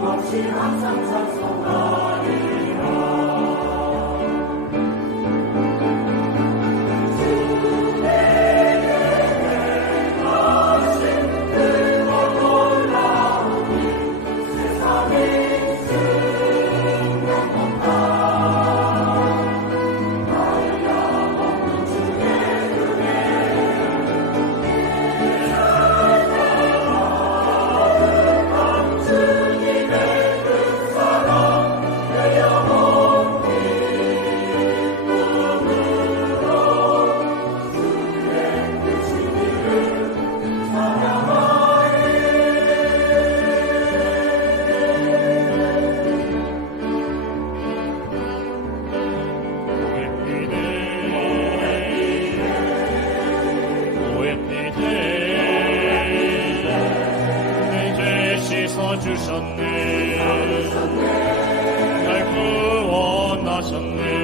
Lord, she ransoms us from body. 주셨네 날 구원하셨네